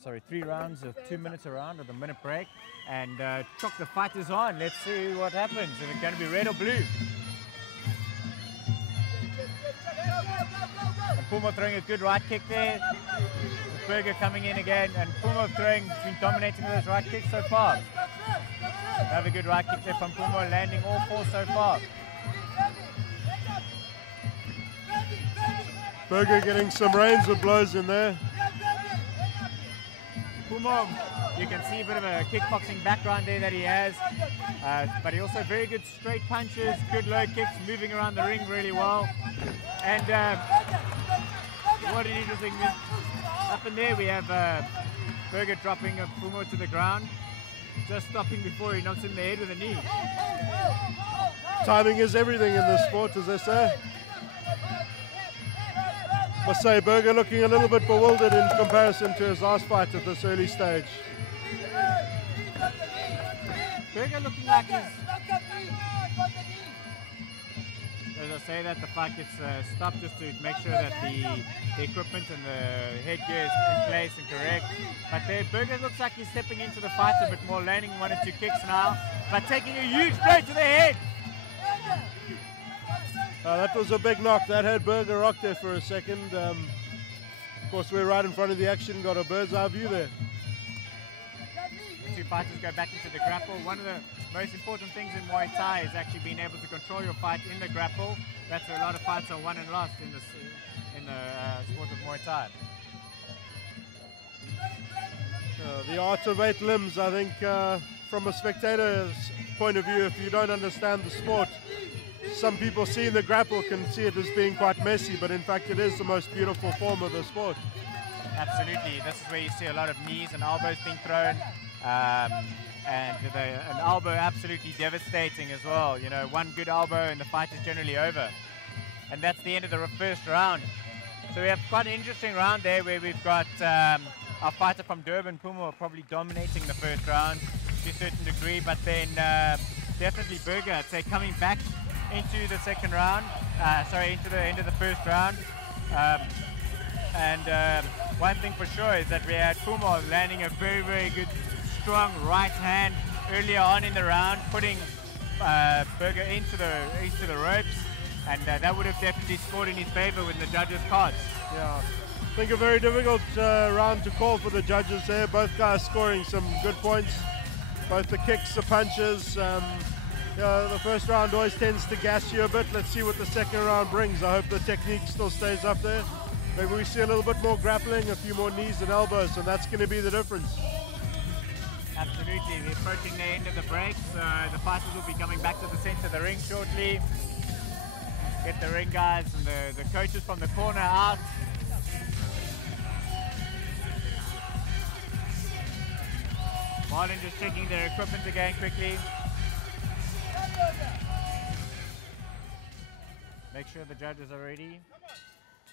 sorry, 3 rounds of 2 minutes a round with a minute break. And Chock, the fight is on. Let's see what happens. Is it going to be red or blue? And Pumo throwing a good right kick there. With Burger coming in again. And Pumo been dominating with those right kicks so far. Have a good right kick there from Pumo, landing all 4 so far. Burger getting some range of blows in there. Pumo, you can see a bit of a kickboxing background there that he has, but he also very good straight punches, good low kicks, moving around the ring really well. And what an interesting up in there, we have Burger dropping Pumo to the ground, just stopping before he knocks him in the head with a knee. Timing is everything in this sport, as they say. Must say, Burger looking a little bit bewildered in comparison to his last fight at this early stage. Burger looking like he's... As I say that, the fight gets stopped just to make sure that the equipment and the headgear is in place and correct. But Burger looks like he's stepping into the fight a bit more, landing 1 or 2 kicks now, but taking a huge blow to the head. That was a big knock. That had Burger rocked there for a second. Of course, we're right in front of the action, got a bird's eye view there. The 2 fighters go back into the grapple. One of the most important things in Muay Thai is actually being able to control your fight in the grapple. That's where a lot of fights are won and lost in the sport of Muay Thai. The art of 8 limbs, I think, from a spectator's point of view, if you don't understand the sport, some people seeing the grapple can see it as being quite messy, but in fact it is the most beautiful form of the sport. Absolutely. This is where you see a lot of knees and elbows being thrown, and an elbow absolutely devastating as well. You know, one good elbow and the fight is generally over. And that's the end of the first round. So we have quite an interesting round there where we've got our fighter from Durban, Pumo, probably dominating the first round to a certain degree, but then definitely Burger, I'd say, coming back into the second round, into the end of the first round. One thing for sure is that we had Pumo landing a very, very good, strong right hand earlier on in the round, putting Burger into the ropes, and that would have definitely scored in his favor with the judges' cards. Yeah, I think a very difficult round to call for the judges there. Both guys scoring some good points, both the kicks, the punches. The first round always tends to gas you a bit. Let's see what the second round brings. I hope the technique still stays up there. Maybe we see a little bit more grappling, a few more knees and elbows, and that's going to be the difference. Absolutely. We're approaching the end of the break, so the fighters will be coming back to the center of the ring shortly. Get the ring guys and the coaches from the corner out. Marlon just checking their equipment again quickly. Make sure the judges are ready.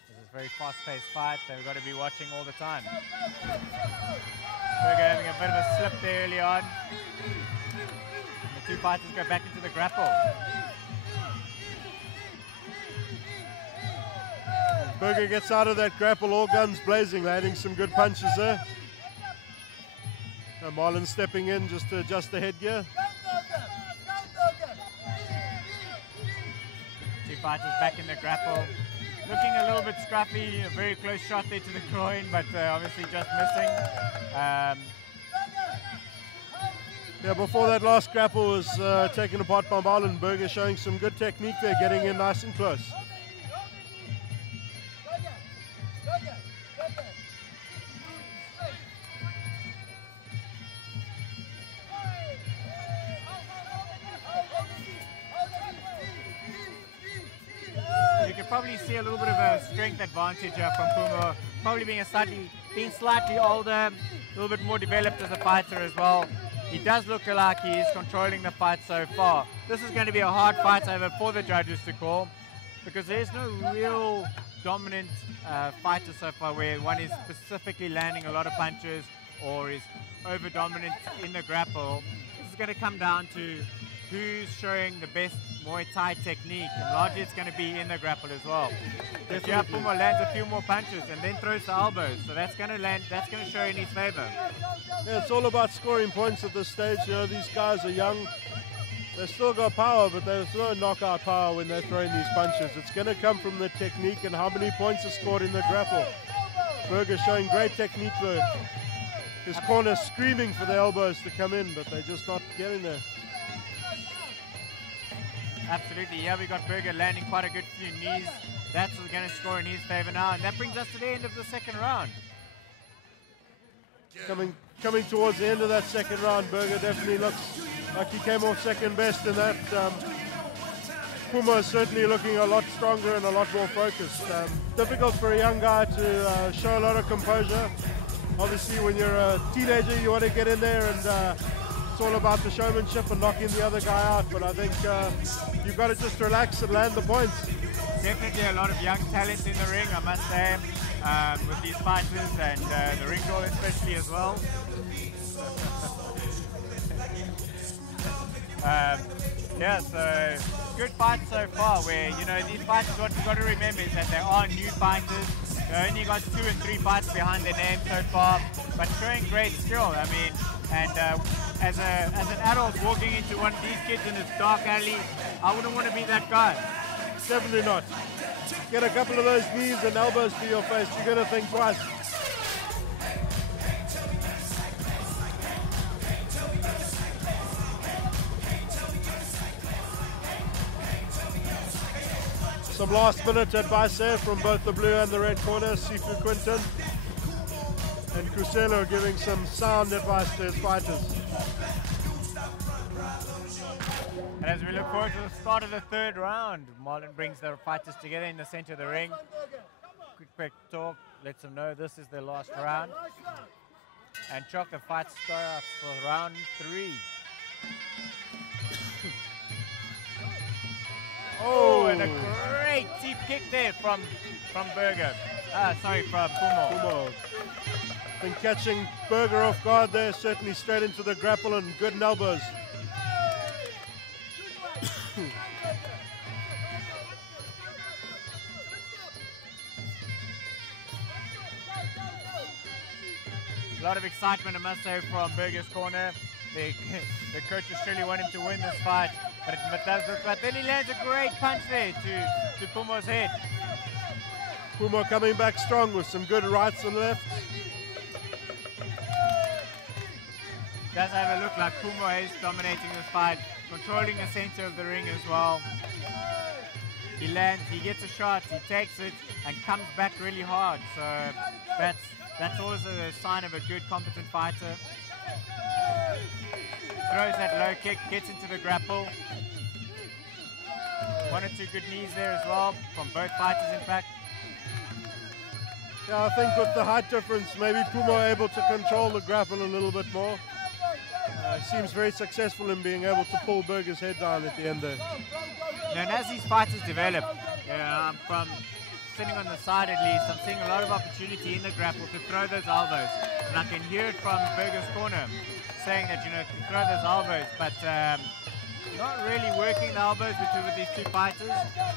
This is a very fast-paced fight. They've got to be watching all the time. Burger having a bit of a slip there early on. And the 2 fighters go back into the grapple. Burger gets out of that grapple, all guns blazing, landing some good punches there. Now Marlon stepping in just to adjust the headgear. 2 fighters back in the grapple. Looking a little bit scruffy, a very close shot there to the groin, but obviously just missing. Yeah, before that last grapple was taken apart by Marlon. Burger showing some good technique there, getting in nice and close. Probably see a little bit of a strength advantage from Pumo, probably being slightly older, a little bit more developed as a fighter as well. He does look like he is controlling the fight so far. This is going to be a hard fight over for the judges to call, because there's no real dominant fighter so far where one is specifically landing a lot of punches or is over dominant in the grapple. This is going to come down to who's showing the best Muay Thai technique, and largely it's going to be in the grapple as well. If you have Pumo lands a few more punches and then throws the elbows, so that's going to show in his favor. Yeah, it's all about scoring points at this stage. You know, these guys are young. They still got power, but there's no knockout power when they're throwing these punches. It's going to come from the technique and how many points are scored in the grapple. Berger showing great technique though. His corner screaming for the elbows to come in, but they're just not getting there. Absolutely, yeah, we got Berger landing quite a good few knees. That's going to score in his favor now, and that brings us to the end of the second round. Coming towards the end of that second round, Berger definitely looks like he came off second best in that. Pumo is certainly looking a lot stronger and a lot more focused. Difficult for a young guy to show a lot of composure. Obviously, when you're a teenager, you want to get in there and it's all about the showmanship and knocking the other guy out. But I think you've got to just relax and land the points. Definitely a lot of young talent in the ring, I must say, with these fighters and the ring roll especially as well. Yeah, so good fight so far where, you know, these fighters, what you've got to remember is that they are new fighters. They only got 2 and 3 fights behind their name so far, but showing great skill. I mean, and as an adult walking into one of these kids in this dark alley, I wouldn't want to be that guy. Definitely not. Get a couple of those knees and elbows to your face, you're going to think twice. Some last minute advice there from both the blue and the red corner, Sifu Quinton and Cruselo giving some sound advice to his fighters. And as we look forward to the start of the third round, Marlon brings the fighters together in the center of the ring. Quick talk, lets them know this is their last round. And Choc, the fight starts for round 3. Oh, and a great deep kick there from Berger. Sorry, from Pumo. I think catching Berger off guard there, certainly straight into the grapple and good elbows. A lot of excitement, I must say, from Berger's corner. The coaches surely want him to win this fight, but then he lands a great punch there to Pumo's head. Pumo coming back strong with some good rights and lefts. Does have a look like Pumo is dominating this fight, controlling the center of the ring as well. He lands, he gets a shot, he takes it, and comes back really hard. So that's always a sign of a good, competent fighter. Throws that low kick, gets into the grapple. 1 or 2 good knees there as well, from both fighters in fact. Yeah, I think with the height difference, maybe Pumo able to control the grapple a little bit more. Seems very successful in being able to pull Berger's head down at the end there. And as these fighters develop, from sitting on the side at least, I'm seeing a lot of opportunity in the grapple to throw those elbows. And I can hear it from Berger's corner, saying that, you know, to throw those elbows, but not really working the elbows with these 2 fighters.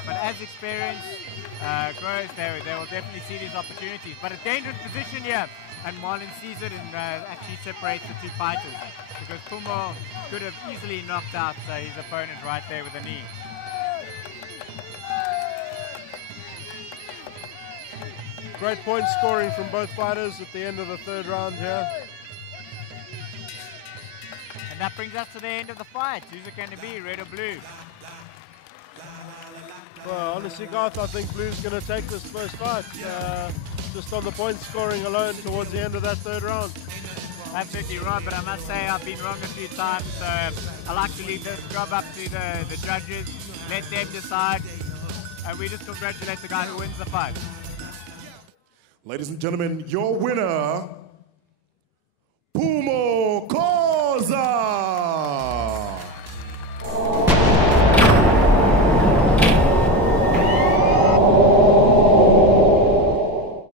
But as experience grows, they will definitely see these opportunities. But a dangerous position here, and Marlon sees it and actually separates the 2 fighters, because Pumo could have easily knocked out his opponent right there with a knee. Great point scoring from both fighters at the end of the third round here. And that brings us to the end of the fight. Who's it going to be, red or blue? Well, honestly, Garth, I think blue's going to take this first fight. Just on the point scoring alone towards the end of that third round. Absolutely right, but I must say I've been wrong a few times, so I like to leave this job up to the judges, let them decide, and we just congratulate the guy who wins the fight. Ladies and gentlemen, your winner